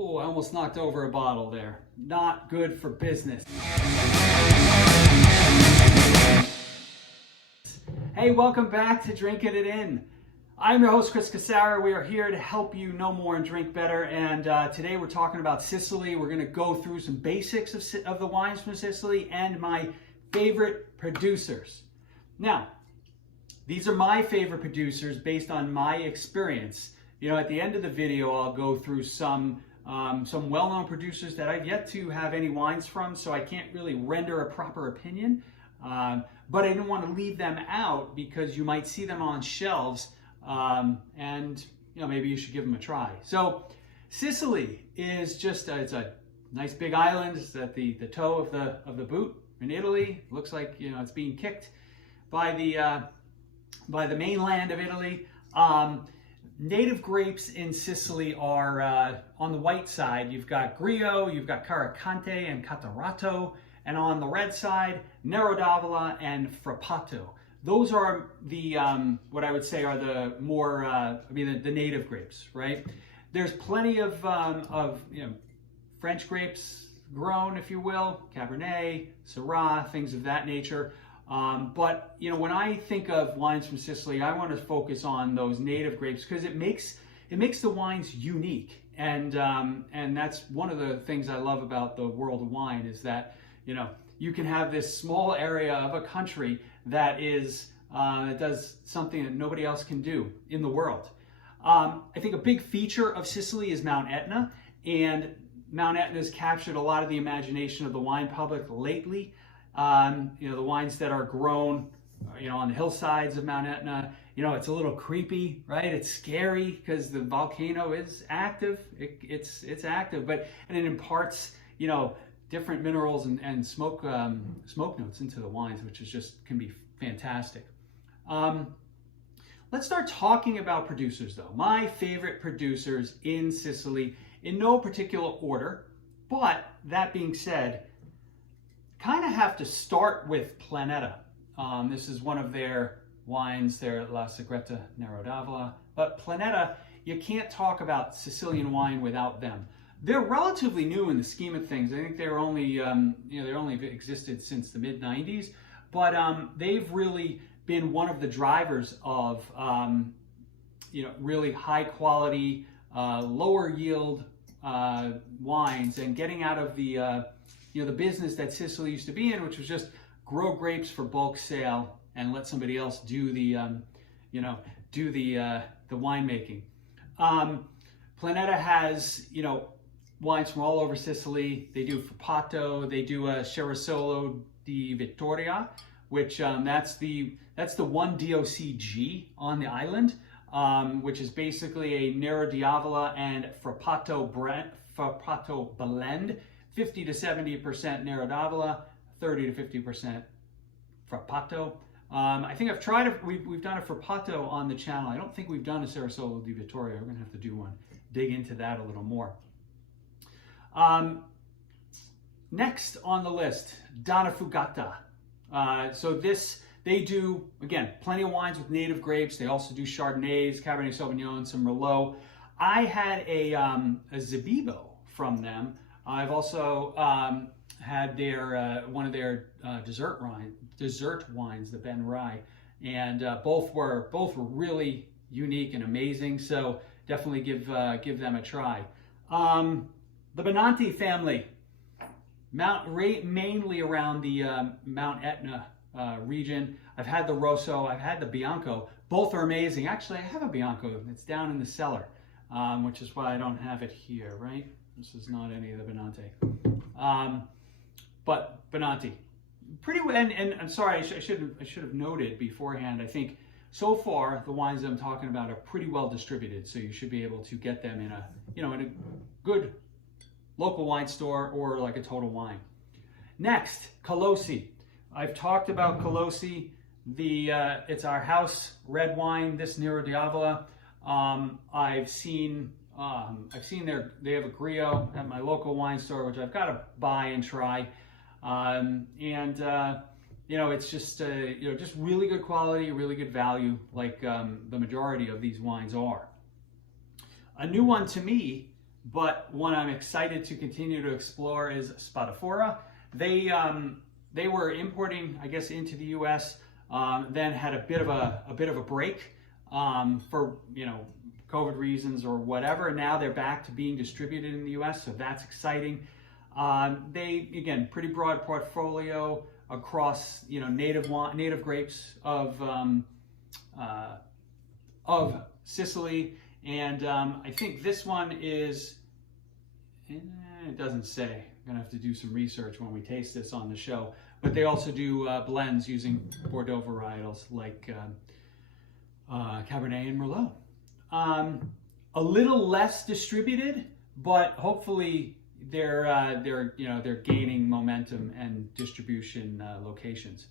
Oh, I almost knocked over a bottle there. Not good for business. Hey, welcome back to Drinking It In. I'm your host, Chris Casara. We are here to help you know more and drink better. And today we're talking about Sicily. We're going to go through some basics of the wines from Sicily and my favorite producers. Now, these are my favorite producers based on my experience. You know, at the end of the video, I'll go through some well-known producers that I've yet to have any wines from, so I can't really render a proper opinion. But I didn't want to leave them out because you might see them on shelves, and you know, maybe you should give them a try. So Sicily is just it's a nice big island. It's at the toe of the boot in Italy. It looks like, you know, it's being kicked by the mainland of Italy. Native grapes in Sicily are on the white side. You've got Grillo, you've got Caricante and Catarratto, and on the red side, Nero d'Avola and Frappato. Those are the what I would say are the more the native grapes, right? There's plenty of you know, French grapes grown, if you will, Cabernet, Syrah, things of that nature. But you know, when I think of wines from Sicily, I want to focus on those native grapes because it makes the wines unique, and that's one of the things I love about the world of wine is that, you know, you can have this small area of a country that does something that nobody else can do in the world. I think a big feature of Sicily is Mount Etna, and Mount Etna has captured a lot of the imagination of the wine public lately. You know, the wines that are grown, you know, on the hillsides of Mount Etna, you know, it's a little creepy, right? It's scary because the volcano is active. It's active, and it imparts, you know, different minerals and smoke notes into the wines, which can be fantastic. Let's start talking about producers, though. My favorite producers in Sicily, in no particular order, but that being said, kind of have to start with Planeta. This is one of their wines, their La Segreta Nero d'Avola. But Planeta, you can't talk about Sicilian wine without them. They're relatively new in the scheme of things. I think they're only, you know, they only existed since the mid '90s, but they've really been one of the drivers of, you know, really high quality, lower yield wines, and getting out of the you know, the business that Sicily used to be in, which was just grow grapes for bulk sale and let somebody else do the, you know, do the winemaking. Planeta has, you know, wines from all over Sicily. They do Frappato. They do a Cerasolo di Vittoria, which that's the one DOCG on the island, which is basically a Nero d'Avola and Frappato blend. 50 to 70% Nero d'Avola, 30 to 50% Frappato. I think I've tried we've done a Frappato on the channel. I don't think we've done a Cerasolo di Vittoria. We're gonna have to do one, dig into that a little more. Next on the list, Donnafugata. So they do, again, plenty of wines with native grapes. They also do Chardonnays, Cabernet Sauvignon, some Merlot. I had a Zebibo from them. I've also had their one of their dessert wines, the Ben Rye, and both were really unique and amazing. So definitely give them a try. The Benanti family, mainly around the Mount Etna region. I've had the Rosso, I've had the Bianco. Both are amazing. Actually, I have a Bianco. It's down in the cellar, which is why I don't have it here, right? This is not any of the Benanti. But Benanti, pretty, and I'm sorry, I should have noted beforehand, I think so far the wines that I'm talking about are pretty well distributed, so you should be able to get them in a, you know, in a good local wine store or like a Total Wine. Next, Colosi. I've talked about Colosi. It's our house red wine, this Nero d'Avola. I've seen they have a Grillo at my local wine store, which I've got to buy and try. You know, it's just you know, just really good quality, really good value, like the majority of these wines are. A new one to me but one I'm excited to continue to explore is Spadafora. They were importing, I guess, into the U.S., then had a bit of a break for COVID reasons or whatever. Now they're back to being distributed in the U.S., so that's exciting. They, again, pretty broad portfolio across native grapes of Sicily, and I think this one is, it doesn't say. I'm gonna have to do some research when we taste this on the show. But they also do blends using Bordeaux varietals like Cabernet and Merlot. A little less distributed, but hopefully they're gaining momentum and distribution locations.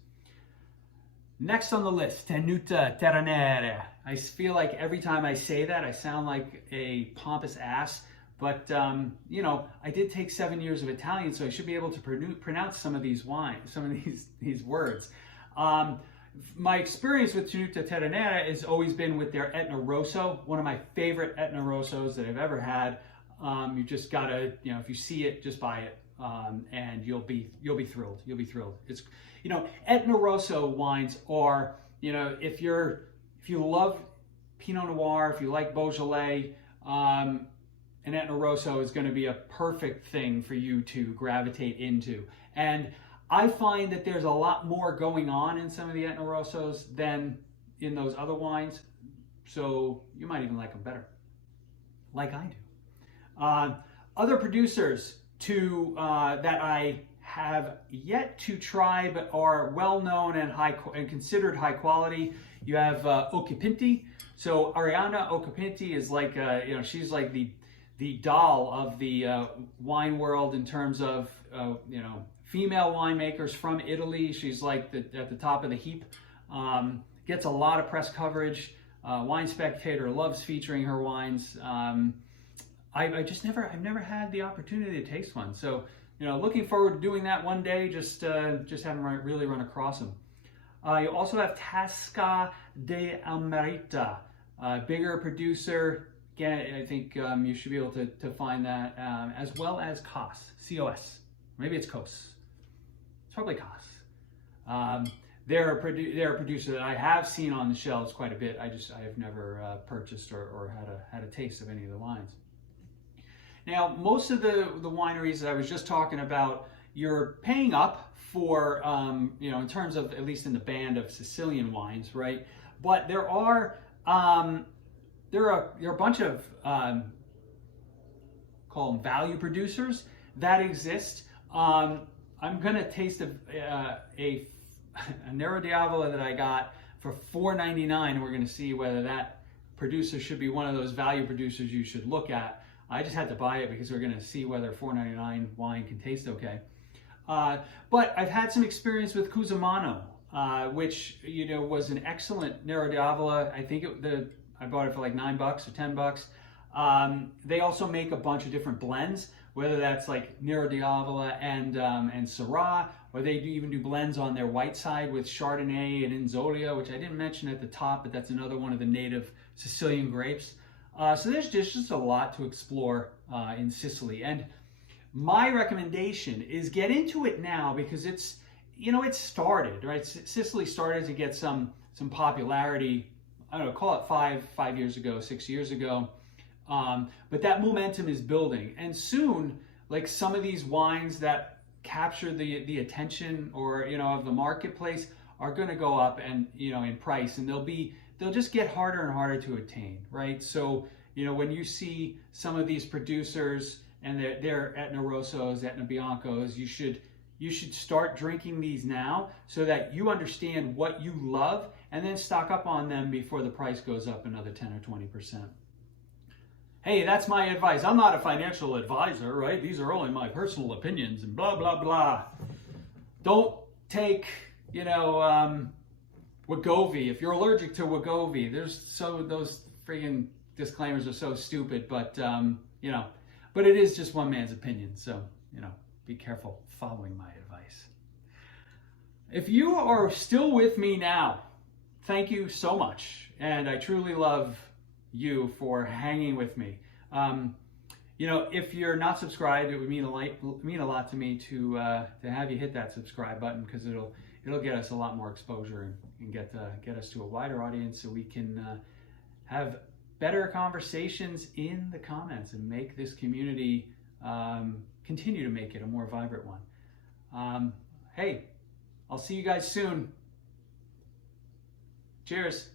Next on the list, Tenuta, Terre, Nere. I feel like every time I say that, I sound like a pompous ass, but I did take 7 years of Italian, so I should be able to pronounce some of these wines, some of these words. My experience with Tenuta Terre Nere has always been with their Etna Rosso, one of my favorite Etna Rossos that I've ever had. You just gotta, if you see it, just buy it, and you'll be thrilled. You'll be thrilled. It's, Etna Rosso wines are, if you love Pinot Noir, if you like Beaujolais, an Etna Rosso is going to be a perfect thing for you to gravitate into. And I find that there's a lot more going on in some of the Etna Rossos than in those other wines, so you might even like them better, like I do. Other producers that I have yet to try but are well known and considered high quality. You have Occhipinti. So Arianna Occhipinti is like she's like the doll of the wine world in terms of female winemakers from Italy. She's like at the top of the heap. Gets a lot of press coverage. Wine Spectator loves featuring her wines. I've never had the opportunity to taste one. So, looking forward to doing that one day. Just haven't really run across them. You also have Tasca de Amarita, bigger producer. Again, I think you should be able to find that, as well as Cos, C-O-S. Maybe it's Cos. It's probably Cos. They're a producer that I have seen on the shelves quite a bit. I have never purchased or had a taste of any of the wines. Now, most of the wineries that I was just talking about, you're paying up for, in terms of, at least in the band of Sicilian wines, right? But there are a bunch of, call them value producers that exist. I'm gonna taste a Nero d'Avola that I got for $4.99, and we're gonna see whether that producer should be one of those value producers you should look at. I just had to buy it because we're going to see whether $4.99 wine can taste okay. But I've had some experience with Cusumano, which was an excellent Nero d'Avola. I think I bought it for like $9 or $10. They also make a bunch of different blends, whether that's like Nero d'Avola and Syrah, or they even do blends on their white side with Chardonnay and Inzolio, which I didn't mention at the top, but that's another one of the native Sicilian grapes. So there's just a lot to explore in Sicily, and my recommendation is get into it now because it's started, right? Sicily started to get some popularity. I don't know, call it five years ago, 6 years ago, but that momentum is building, and soon, like some of these wines that capture the attention or of the marketplace are going to go up and in price, and they'll just get harder and harder to attain, right? So, when you see some of these producers and their Etna Rossos, Etna Biancos, you should start drinking these now so that you understand what you love and then stock up on them before the price goes up another 10 or 20%. Hey, that's my advice. I'm not a financial advisor, right? These are only my personal opinions and blah, blah, blah. Don't take, Wegovy. If you're allergic to Wegovy, those friggin' disclaimers are so stupid, but but it is just one man's opinion, so be careful following my advice. If you are still with me now, thank you so much, and I truly love you for hanging with me. if you're not subscribed, it would mean a lot to me to have you hit that subscribe button, because it'll get us a lot more exposure and get us to a wider audience, so we can have better conversations in the comments and make this community continue to make it a more vibrant one. Hey, I'll see you guys soon. Cheers.